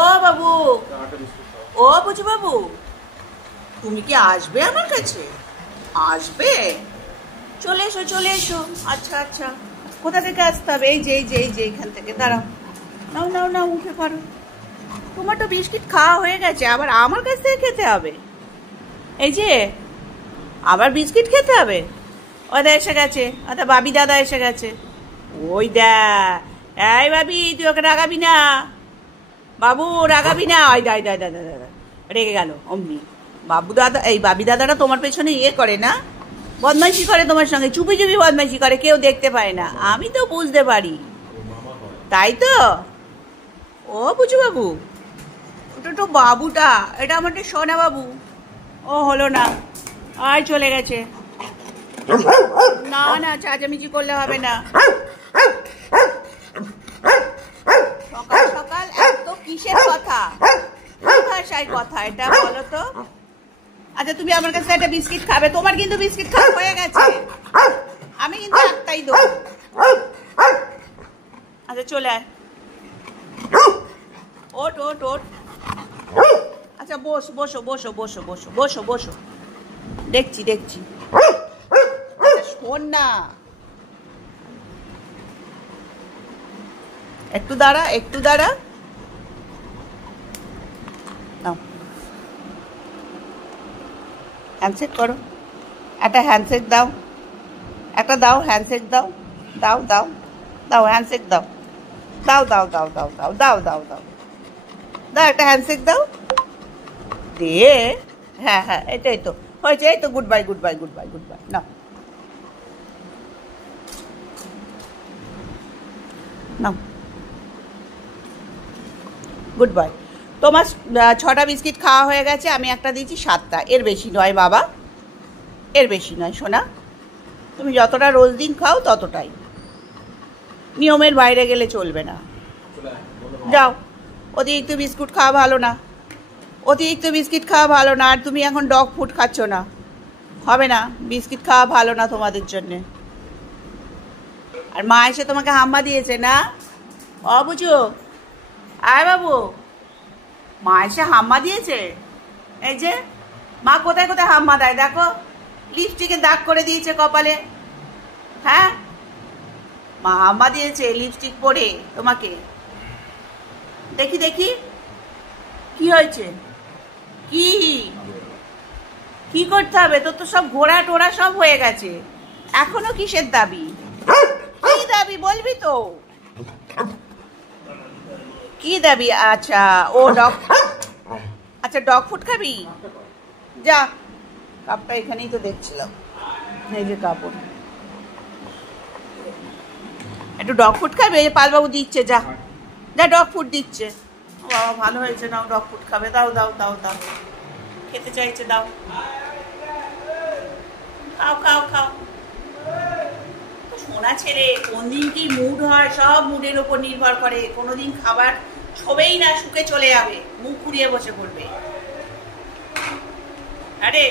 ও বাবু, ও বুঝু বাবু, তুমি কি আসবে আমার কাছে? আসবে? চলে এসো চলে এসো। আচ্ছা আচ্ছা, কোথা থেকে আসতে হবে? এই যে এখান থেকে। দাঁড়াও, নাও নাও নাও, উঠে পড়ো। তোমার তো বিস্কিট খাওয়া হয়ে গেছে, আবার আমার কাছ থেকে খেতে হবে? এই যে আবার বিস্কিট খেতে হবে? ওদা এসে গেছে, ওদা বাবি দাদা এসে গেছে। ওই দেখ, এই বাবি তুই ওকে রাগাবি না, বাবু রাগাবি না। ওই দাই দাই দাদা দাদা রেগে গেল অমনি। বাবু দাদা, এই বাবি দাদাটা তোমার পেছনে ইয়ে করে না, বদমাইশি করে তোমার সঙ্গে, চুপি চুপি বদমাইশি করে, কেউ দেখতে পায় না, আমি তো বুঝতে পারি। তাই তো? ও বুঝু বাবু, ওটা তো বাবুটা, এটা আমাদের সোনা বাবু। ও হলো না, আর চলে গেছে। না না, চাচামিচি করলে হবে না। সকাল সকাল এত কিসের কথা, কি ভাষায় কথা এটা বলো তো? আচ্ছা তুমি আমার কাছে একটা বিস্কিট খাবে, তোমার কিন্তু বিস্কিট খাওয়া হয়ে গেছে, আমি কিন্তু একটাই দেবো। আচ্ছা চলে আয়, ওট ওট ওট। আচ্ছা বসো বসো বসো বসো বসো বসো বসো, দেখছি দেখছি। আচ্ছা শোন না, একটু দাঁড়া একটু দাঁড়া। নাও হ্যান্ডশেক করো, একটা হ্যান্ডশেক দাও, একটা দাও হ্যান্ডশেক দাও, দাও দাও দাও হ্যান্ডশেক দাও, দাও দাও দাও দাও দাও দাও দাও দাও দাও, একটা হ্যান্ডশেক দাও দে। হ্যাঁ হ্যাঁ, এটাই তো হয়েছে, এই তো goodbye goodbye goodbye goodbye. নাও নাও, গুড বাই। তোমার 6টা বিস্কিট খাওয়া হয়ে গেছে, আমি একটা দিয়েছি 7টা, এর বেশি নয় বাবা, এর বেশি নয় সোনা। তুমি যতটা রোজ দিন খাও ততটাই, নিয়মের বাইরে গেলে চলবে না। যাও, অতিরিক্ত বিস্কুট খাওয়া ভালো না, অতিরিক্ত বিস্কিট খাওয়া ভালো না। আর তুমি এখন ডগ ফুড খাচ্ছ না, হবে না, বিস্কিট খাওয়া ভালো না তোমাদের জন্যে। আর মা এসে তোমাকে হাম্মা দিয়েছে না? ও বুঝো, আয় বাবু, মা এসে হাম্মা দিয়েছে। এই যে মা কোথায় কোথায় হাম্মা দেয় দেখো, লিপস্টিকে দাগ করে দিয়েছে কপালে। হ্যাঁ, মা হাম্মা দিয়েছে লিপস্টিক পরে তোমাকে। দেখি দেখি কি হয়েছে, কি কি করতে হবে? তোর তো সব ঘোড়া টোড়া সব হয়ে গেছে, এখনো কিসের দাবি? কি দাবি বলবি তো, কি দাবি? আচ্ছা ও ডগ, আচ্ছা ডগ ফুড খাবি? যা, কাপটা এখানেই তো দেখছিলাম, এই যে কাপড়, একটু ডগ ফুড খাবে? এই যে পালবাবু দিচ্ছে, যা যা ডগ ফুড দিচ্ছে। ও বাবা ভালো হয়েছে, নাও ডগ ফুড খাবে, দাও দাও দাও দাও, খেতে চাইছে দাও, খাও খাও খাও। সোনা ছেলে, কোন দিন কি মুড হয় সব মুডের ওপর নির্ভর করে, কোনোদিন খাবার ছবেই না, শুকে চলে যাবে, মুখ ঘুরিয়ে বসে পড়বে। আরে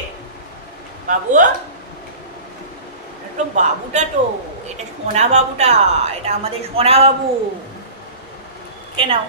বাবু, তো বাবুটা তো, এটা সোনা বাবুটা, এটা আমাদের সোনা বাবু, কে নাও।